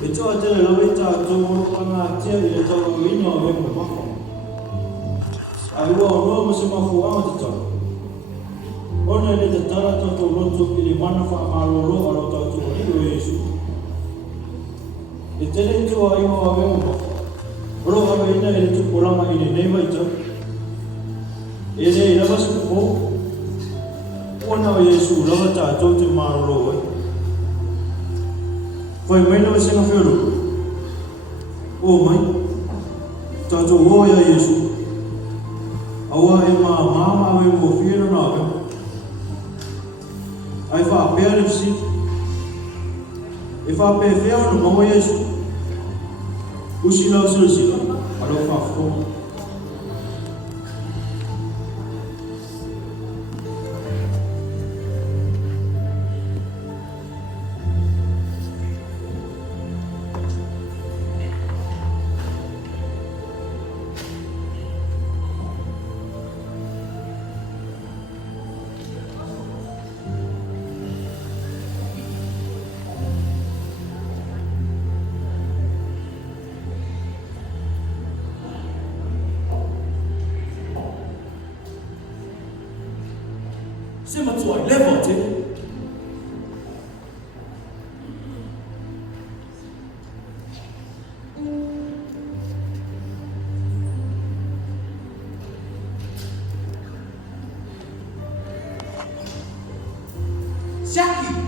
Itu aja lebih cak cuma pengajar ya cak ini orang bermakna. Ayo orang mesti mahu amat cak. Orang ini cara cak untuk ini manfaat malu atau cak cuma ini Yesus. Itu itu ayo orang orang ini itu orang ini nema cak. Ini lepas itu orang Yesus lepas cak cuma malu. Foi mãe não vai ser filho. Oh mãe, tá tu oh ya Yesu. Awa ema mama we mo filho na be. Ai fa pere si. E fa pe feo no mo Yesu. Usi la usi si. Alo fa fo. C'est ma joie, lève-toi. Jackie,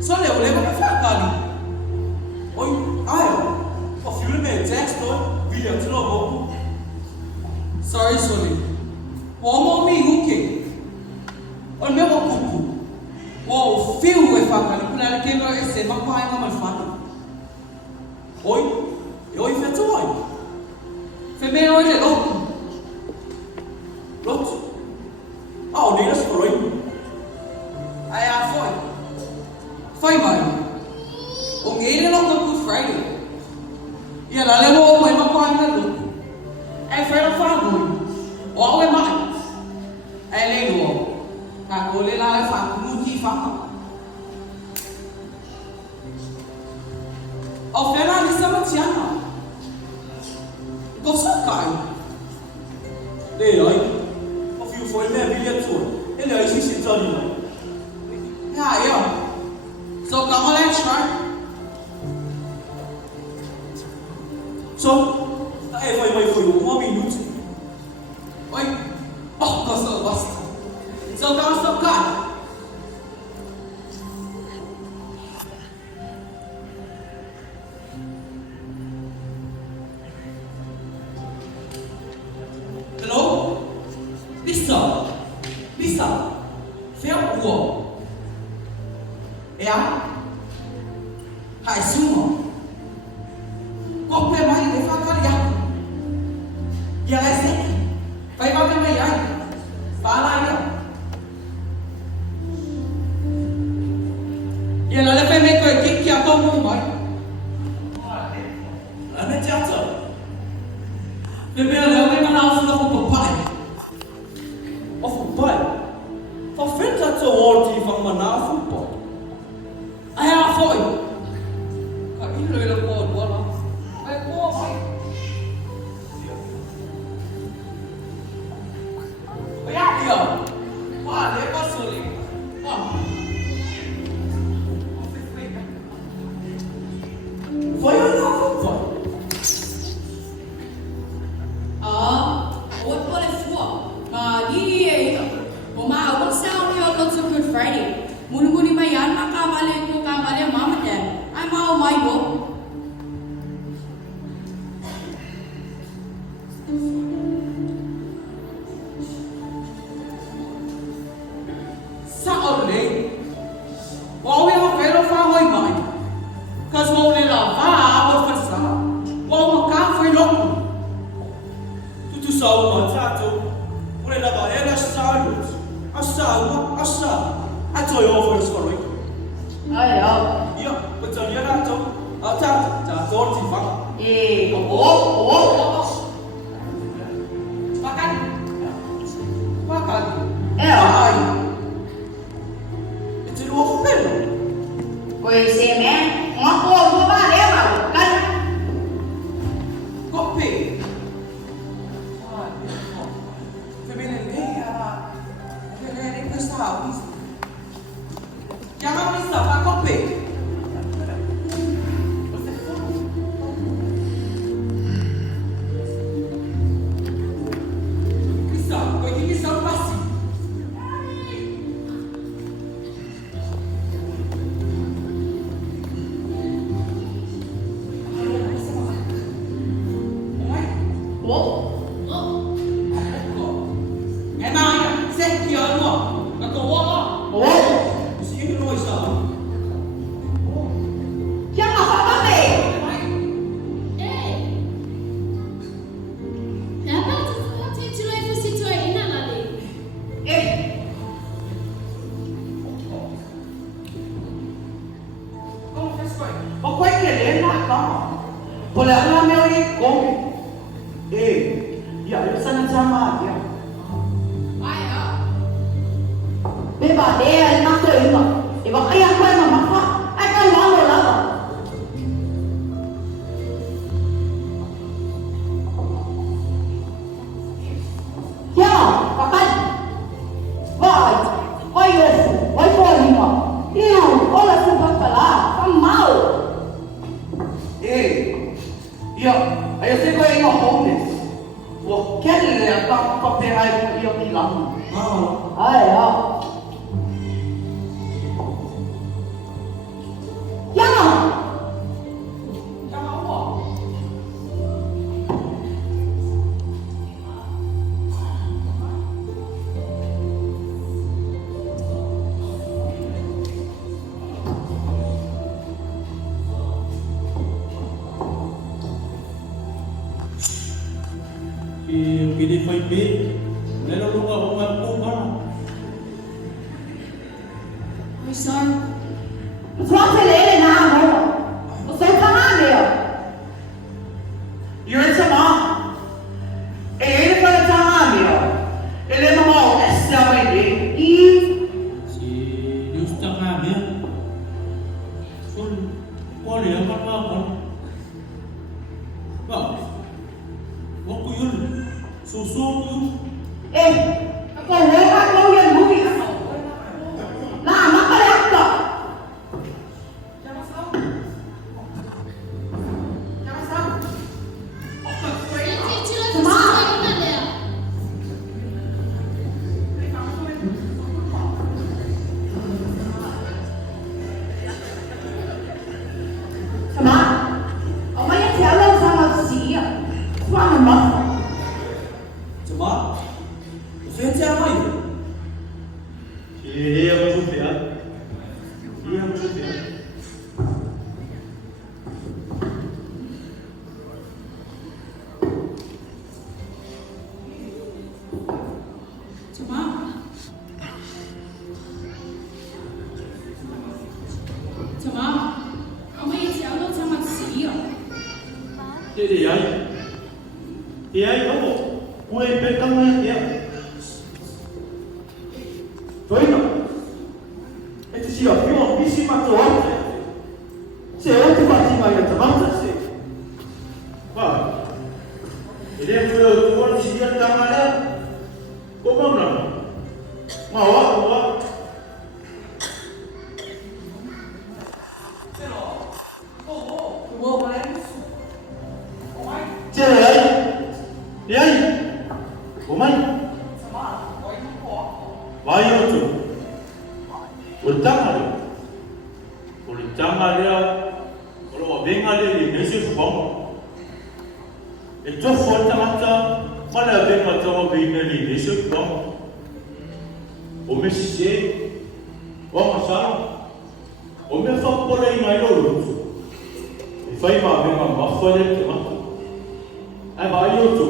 só leva pra ficar ali. Oi, o filho meu texto, via de novo. Sorry, Soli. O homem me que o meu cuco, o fio é faca, por ela que não é ser, mas pai não é faca. Oi, eu fiz oi. Fez hoje é louco. Louco. Ah, o Neiras foi. Aí foi mãe. O Neiras não foi por Friday. E ela levou o mãe, mas pai não é louco. Aí foi ela falou. O é mãe. Aí levou. Aku boleh lah faham, mungkin faham. Ofera ni sama tiana. Kau sakai. Lei, o fio foi minha bilhete foi. Ele aí se trani lá. Ya. So kamu let's try. So, foi um minuto. Oi. Oh, kau basta. So kamu suka? Hello? Bisa. Feel what? Ya? Hai semua. Kau memang ini fakar ya? Ya sih. Baik apa yang ya? Parah ya. E ela vai me contar que a tua mãe. Ela não tinha só. Bebê, ela vai mandar o filho para o pai. O filho já só olha e vai mandar o pai. Aí ela foi. Cabelo ele pode bolar. Aí pô, vai. Olha aqui, ó. Olha, passou ali. Ó. Foi ou não foi? What pole fua? Di itu. Mama, awak sao ni orang so Good Friday. Muni mayan makabale ko kabale mama dan. Ay mau mai bo. Sao le? Wao yang pero fa hoi mai. Kas mau le lavar foi louco. Tu sabe o mandato? Ora la era salut. Asa. Ato yo for sorry. Ay, Ya, betul ya nato. Ata, ta dor ti fa. Makan. Ai. Itu lo pelo. Pois é, né? Uma coisa Có quay kia đến nát đó. Boleh alam yang ini kong. Ya, itu sana sama dia. Beba dia nak tu ini. Ibu ayah kau yang mamak, akan lalu lalu. Ya, kapan? Why you? Why for him? Ini, orang sebab pala, kamu mau? Ya, ayah saya kau yang homeless. Wah, kena yang tak pakai air pun ia hilang. Ayah. Jangan. Jangan apa? Pili fai pe, lelo luka o nga po ka. Oi, Sar. Suatu lele nak mau. Usai kanan dia. You in sama? Ini pada jangan dia. Ini mau SWD. Si Deus ta nga me. Sol, ole ang kapapal. Ba, wako yun. Suso yun. Kau lewat kau yang bumi. Nah, maka lihat tak. Jangan salah. Jangan salah. Sama. Orang yang jalan sama si dia. Suami masa. Cuma, saya siapa itu? Iya, maksud dia. Iya, maksud dia. Cuma. Cuma. Kamu yang jalan sama si dia. Jadi ya, kamu. Kue petang ya. Toino. Itu siapa? Yo, bisi matu orang. Saya tu pasti main teman saya. Wah. Jadi kalau tuan siapa tangannya, kau mana? Mau? Cewek, ya, kumai, wayo tu, utang ada, kalau beng ada di Mesir bom, itu foto macam mana beng macam beng di Mesir bom, Mesir, masalah, fak pola ini lalu, ifai beng macam tu. Ai bayo tu.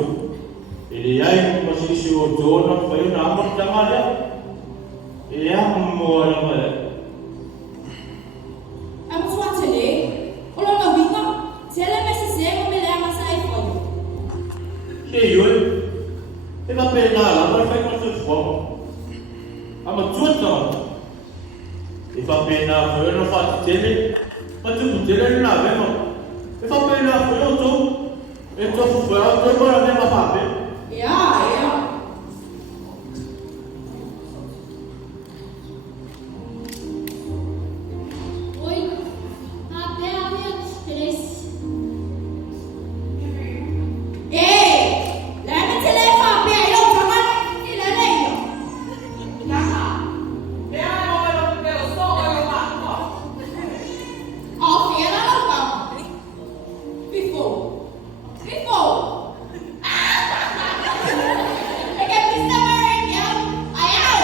Ele ai masih siu jono bayo nama jangan dia. Ia mau orang mana? Kamu suatu ni. Kalau nak bingung, saya mesti saya membeli masa iPhone. Yun. Ika pena lah, kalau fai masuk sekolah. Ama cuat kan? Ika pena, kalau nak fat tele, macam tele na memang. Ika pena, kalau tu. Itu sesuatu yang orang yang apa? Ya. Oi, até a minha três. Lama telefon apa? Yo, jangan ni lele yo. Jangan. Biar orang yang sok orang tak. Oh, dia lah kau. Before. Porque precisa ver que aí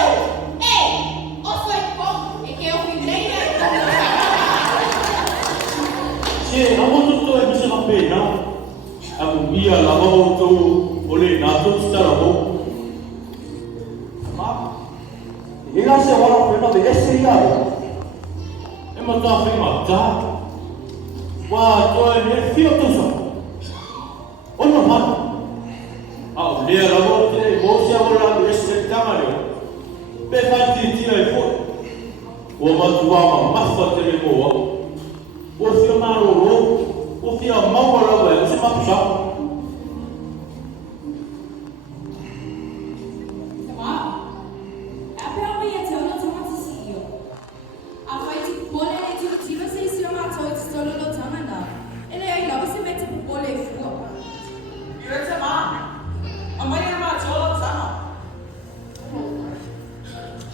o soy com e que eu filei. Si, kamu tu yang bisa sampai na. Aku dia lama tu boleh nato secara bo. Ini saya orang pernah beres dia. Emang tak apa mata. tua ni fio tu so. Ono ma. Au le la voce voce ora reste camera. Pe fatti tira e fuori. O ma tua ma fa te le mo. O fio maro ro. O fio ma ora wa se ma pusa.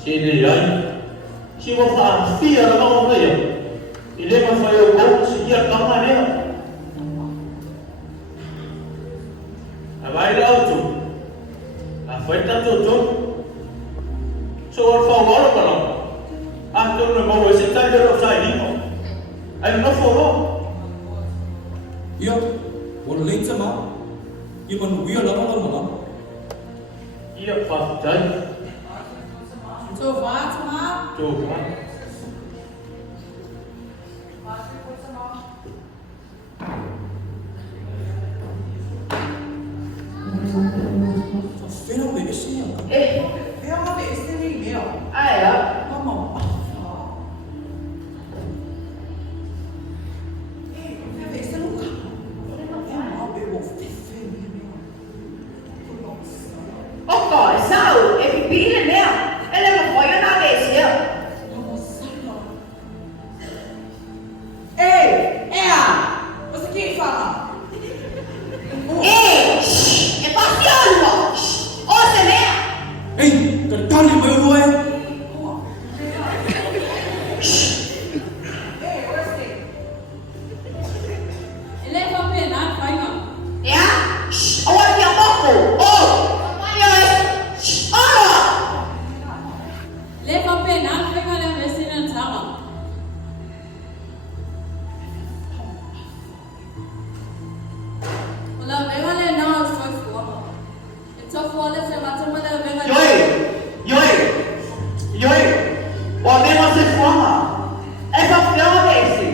Sini ay, si mo fa fia na mo ngayo. Ile mo fa yo ko siya kama niya. Abay la auto. Afuera todo. So por favor, pero antes no me voy a sentar yo los ahí, ¿no? Ay no foro. Yo, what late sama? You man we are lama. Iya pasti. Coba. Coba. Fena me isi ya. Fena me isi ni mea. Aya. Mama. Fena me isi luka. Fena me wo fena mea. Opa, Esau, é bebida mesmo. Ele não foi na vez, eu. Ei, você quem fala? Ei, é passeando. Ouça mesmo. Ei, cantando meu não é? Ele é pra penar, vai não. É? Olha aqui a pouco. Leva a pena, pega a vecina na sala. Olha, venga le não, foi fora. Então fora se vai tomar a venga. Yoi. O amigo se forma. Essa fama desse.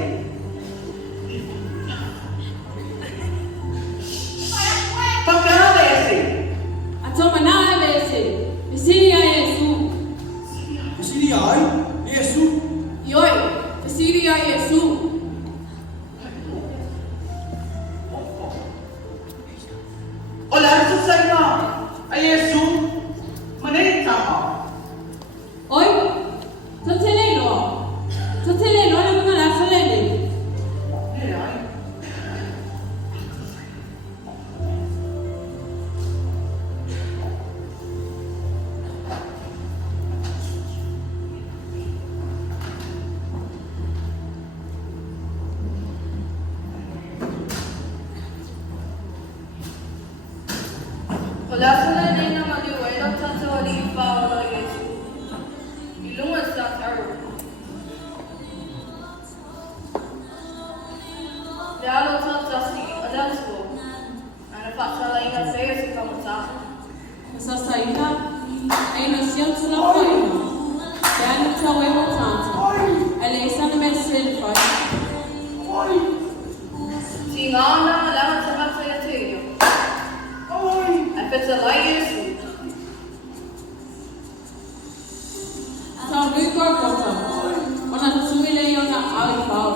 Papel desse. Atoma não é vece. Vecina é Jesus. Sini ai, Yesu. Yoi, vecina é Jesus. Olha, isso sai lá. Aí Jesus. Maneira sama. Oi, tô teleno. Tô teleno, olha como ela fala dele. Olha, se ele nem na mão de hoje, não está só ali para o Jesus. E não está certo. Já não está assim, olha só. Ana passa lá ainda feia se como está. Essa saída é inocente na faina. Já não está o erro tanto. Ela é essa no meu celular. Se não, leva a sua filha trilha. A pessoa lá é isso. Tá muito corta. Ona tsumile yona ali pau.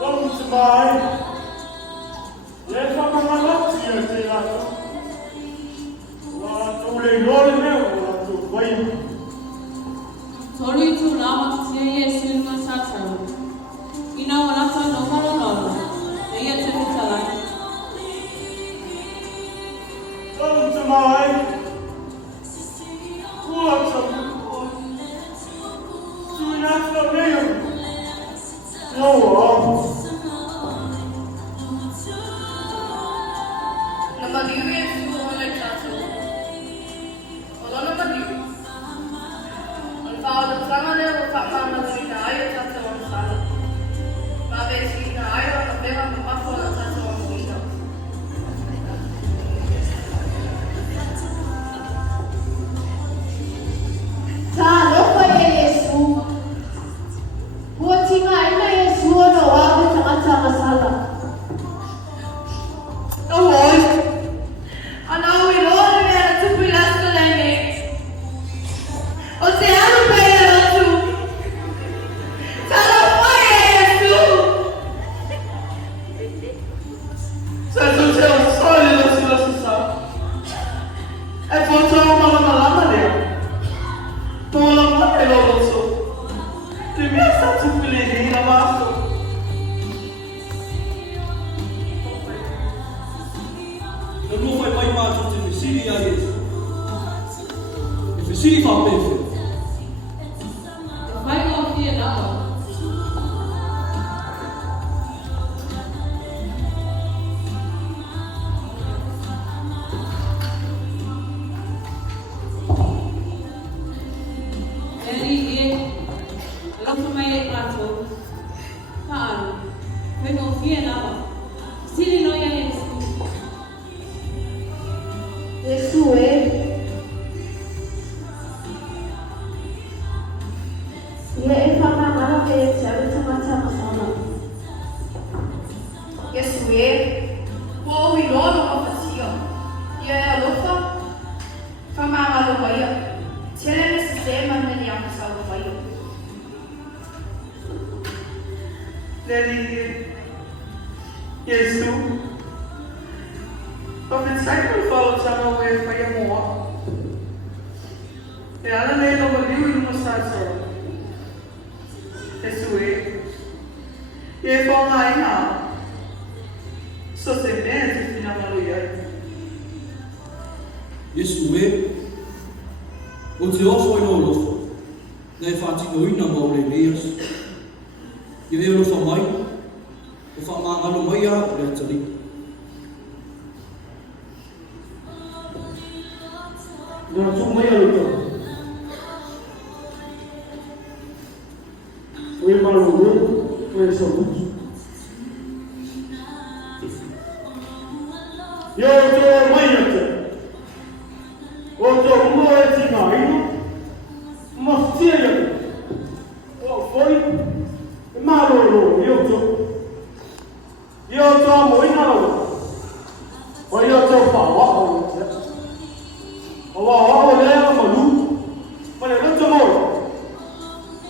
Vamos vai. Leva uma latinha de lá. Lá tu leilou meu, lá tu vai. Tori tu lama tsiye silma satsaru. Ina wana ta no maro no. Eya tete tala. Vamos vai. Força. Tu não sabia. Não, Nama diri itu oleh satu. Kalau nama diri, kalau ada tangan dia buka Siri ya Yesu. If Siri fa perfect. Vai go here now. Yesu, pag-cycle follow sa mga way pa yung mo. Kaya alam na ito mag-iwin mo sa sir. Yesu Yesu nga ina. So se benzi finamaluya. Yesu o te ofo i lolo. Nei whātino ina maure leas. I ero wha mai. O whamangalo mai a o rea tari. Nā tū mai a ruta. O e maro reu, o e sa mutu. Yo tō mai a te. O tō mua e tina ino. Maftia ia. O foi. E maro reu, yo tō. Yo tō mo ina rau. O yo tō whawa o te. O whawa o lea o malu. O le rata mo.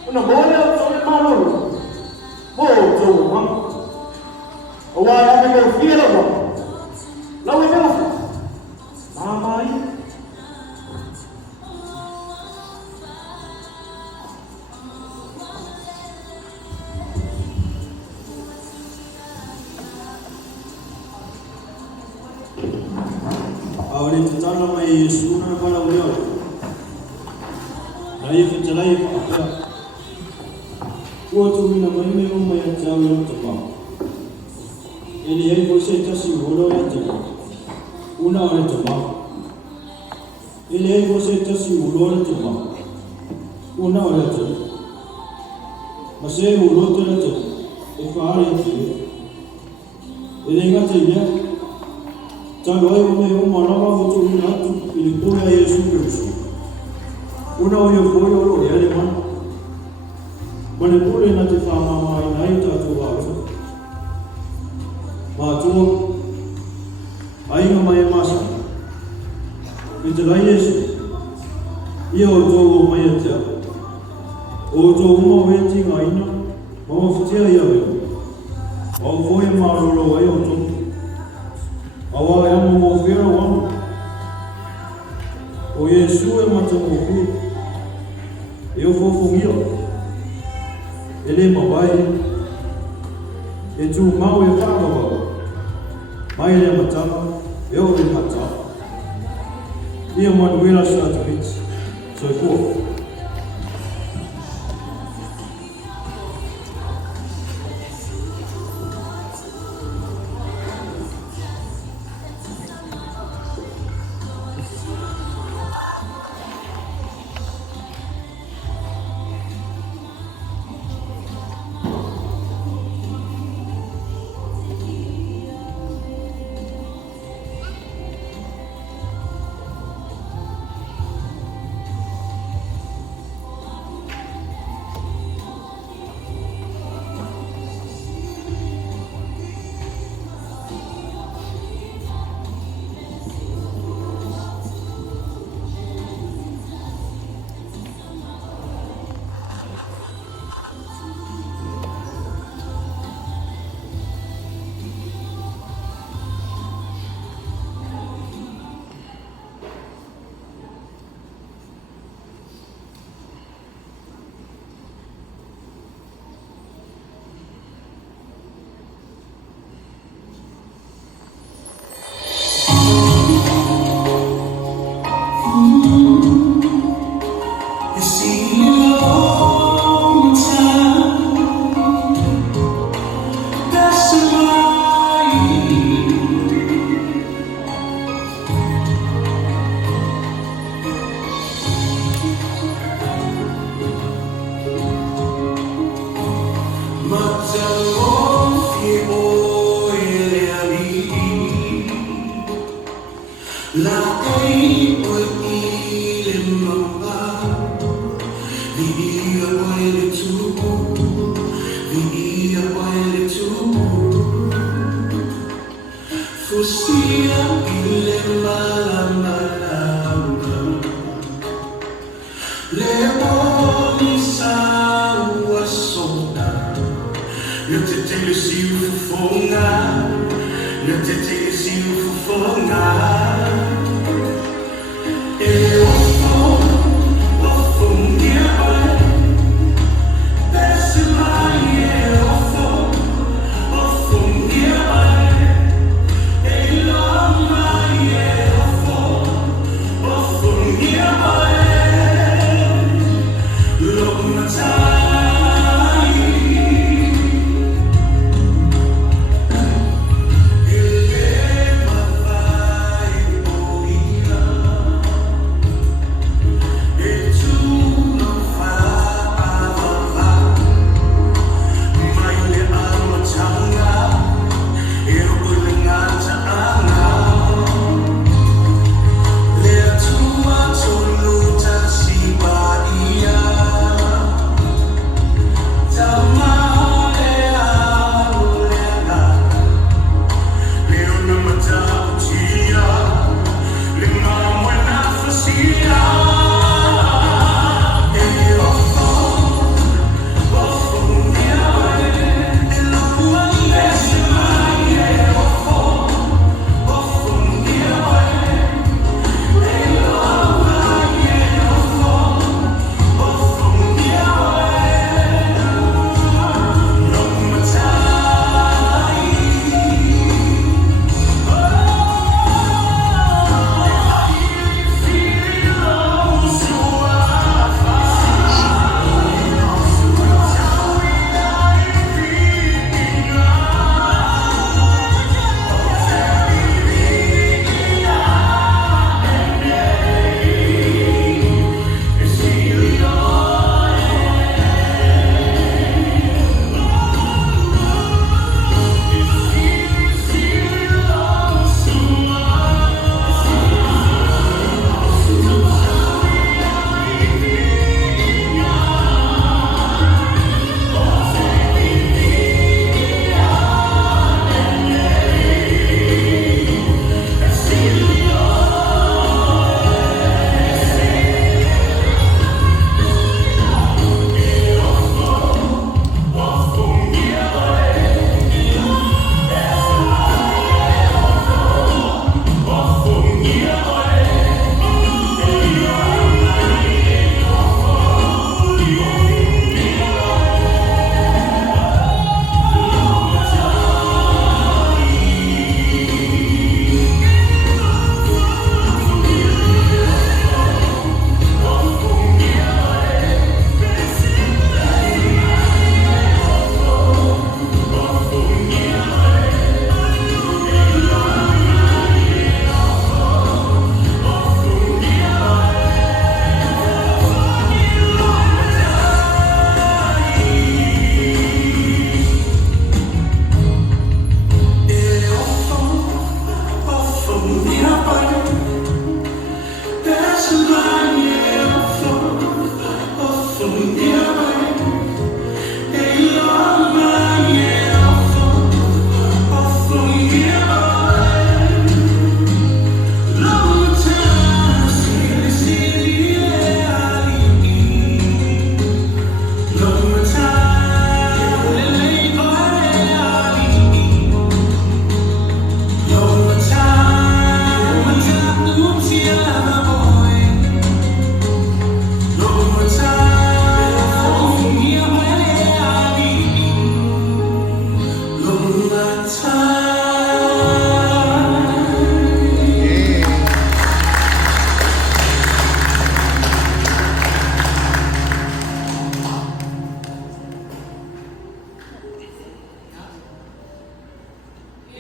O na mo lea o le maro reu. Mo o tō mama. O wa ya me o whiera wa. Lau e mera. Mamai. Ahora tana mai Yesu na para o leo. Rai fa jalai pa. O tu mina mai me o mai tau o te pa. Ele ai ko se tasi horo ya te. Una o te pa. Ele ai ko se tasi horo ya te pa. Una o te. Ma se horo te. E fa ari te. Ele ngate ia. Tano ai me o marawa o tu ina tu i le kura Yesu Kristo. Una o ia foi o lo ia le mana. Mane pule na te whamama i nai tātou wātu. Mātua, ainga mai e masa. I te rai Yesu, ia o tō o mai a tea. O tō uma o eti ngā ina, mama whatea ia weo. O foi maroro ai o tō. Awa e amo o whira wano. O Yesu e mata o hui. E o fofongia. E le mawai. E tū mau e whakawa. Mai le matama. E o le mata. Ia Manuela Shatovic. So forth.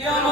Yeah.